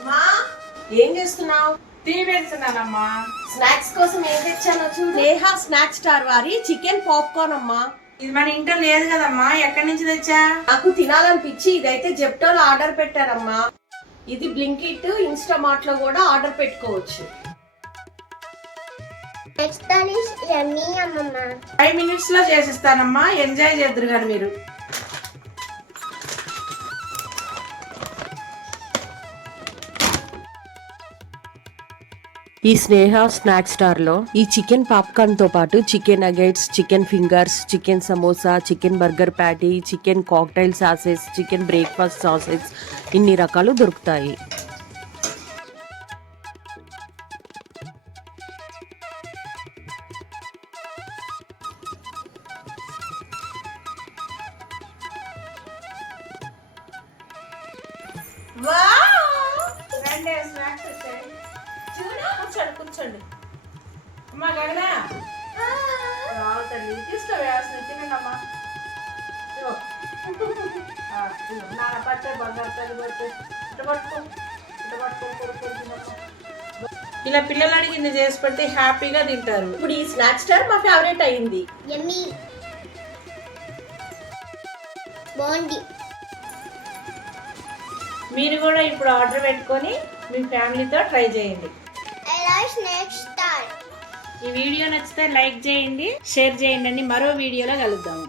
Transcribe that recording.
అమ్మా ఏం చేస్తున్నావు? టీ పెడుతున్నానమ్మా. స్నాక్స్ కోసం ఏం తెచ్చానో చూడు. నేహ స్నాక్ స్టార్ వారి చికెన్ పాప్కార్న్ అమ్మా. ఇది మన ఇంట్లో లేదు కదమ్మా, ఎక్కడి నుంచి తెచ్చా? నాకు తినాలనిపించి ఇదైతే జెప్టోలో ఆర్డర్ పెట్టారమ్మా. ఇది బ్లింకిట్, ఇన్స్టామార్ట్ లో కూడా ఆర్డర్ పెట్టుకోవచ్చు. నెక్స్ట్ డిష్ యమ్మీ అమ్మమ్మ. 5 minutes లో చేసిస్తానమ్మా, ఎంజాయ్ చేద్దరు కానీ మీరు. ఈ స్నేహ స్నాక్ స్టార్ లో ఈ చికెన్ పాప్కార్న్ తో పాటు chicken nuggets, chicken fingers, chicken samosa, chicken burger patty, chicken cocktail sauces, chicken breakfast sauces ఇన్ని రకాలు దొరుకుతాయి. రండి, స్నాక్స్ వచ్చాయి. కూర్చోండి కూర్చోండి. అమ్మా గగనా రావుతండి, తీసుకోవేయాల్సిన తినండమ్మా. నాన్న పట్టే బంగారు తల్లి పట్టే ఇలా పిల్లలు అడిగింది చేసి పెడితే హ్యాపీగా తింటారు. ఇప్పుడు ఈ స్నాక్ స్టార్ మా ఫేవరెట్ అయింది. యమ్మీ బాగుంది. మీరు కూడా ఇప్పుడు ఆర్డర్ పెట్టుకొని మీ ఫ్యామిలీతో ట్రై చేయండి. I like snack star. ఈ వీడియో నచ్చితే లైక్ చేయండి, షేర్ చేయండి. మరో వీడియోలో కలుద్దాము.